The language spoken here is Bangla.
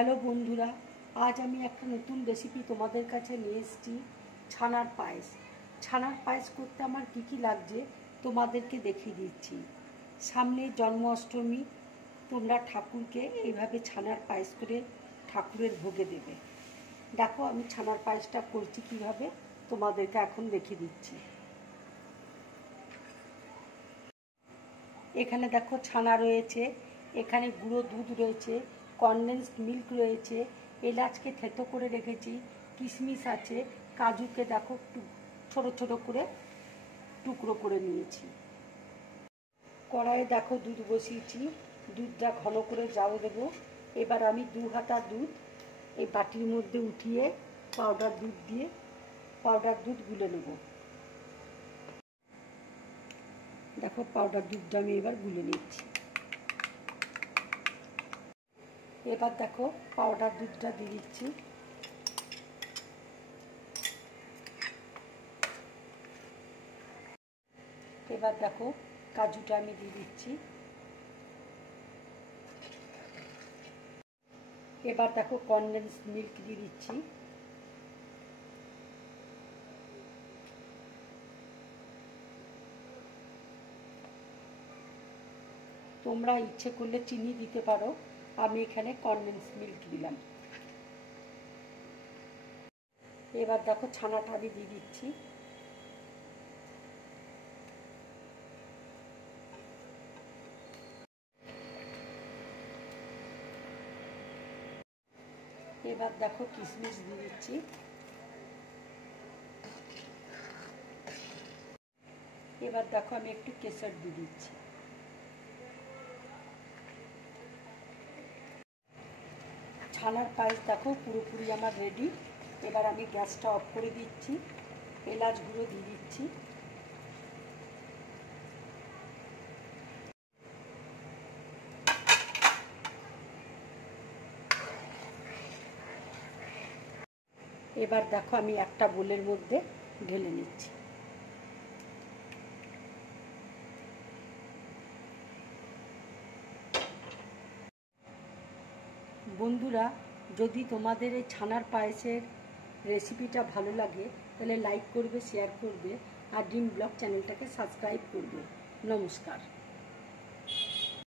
হ্যালো বন্ধুরা, আজ আমি একটা নতুন রেসিপি তোমাদের কাছে নিয়ে এসেছি। ছানার পায়েস। ছানার পায়েস করতে আমার কী কী লাগছে তোমাদেরকে দেখিয়ে দিচ্ছি। সামনে জন্মাষ্টমী, তোমরা ঠাকুরকে এইভাবে ছানার পায়েস করে ঠাকুরের ভোগে দেবে। দেখো আমি ছানার পায়েসটা করছি কীভাবে, তোমাদেরকে এখন দেখিয়ে দিচ্ছি। এখানে দেখো ছানা রয়েছে, এখানে গুঁড়ো দুধ রয়েছে, কনডেন্সড মিল্ক রয়েছে, এলাচকে থেতো করে রেখেছি, কিশমিশ আছে, কাজুকে দেখো ছোট ছোট করে টুকরো করে নিয়েছি। কড়াইয়ে দেখো দুধ বসিয়েছি, দুধটা ঘন করে জাল দেবো। এবার আমি 2 হাতা দুধ এই বাটির মধ্যে উঠিয়ে পাউডার দুধ গুলে নেব। দেখো পাউডার দুধটা আমি এবার গুলে নিচ্ছি। এবার দেখো পাউডার দুধটা দিয়ে দিচ্ছি। এবার দেখো কাজুটা আমি দিয়ে দিচ্ছি। এবার দেখো কনডেন্সড মিল্ক দিয়ে দিচ্ছি। তোমরা ইচ্ছে করলে চিনি দিতে পারো, আমি এখানে কনডেন্সড মিল্ক দিলাম। এবার দেখো ছানাটা আমি দিয়ে দিচ্ছি। এবার দেখো কিশমিশ দিয়ে দিচ্ছি। এবার দেখো আমি একটু কেশর দিয়ে দিচ্ছি। ছানার পায়েস দেখো পুরোপুরি আমার রেডি। এবার আমি গ্যাসটা অফ করে দিচ্ছি, এলাচ গুঁড়ো দিয়ে দিচ্ছি। এবার দেখো আমি একটা বোলের মধ্যে ঢেলে নিচ্ছি। বন্ধুরা, যদি তোমাদের এই ছানার পায়েসের রেসিপিটা ভালো লাগে তাহলে লাইক করবে, শেয়ার করবে আর ড্রিম ব্লগ চ্যানেলটাকে সাবস্ক্রাইব করবে। নমস্কার।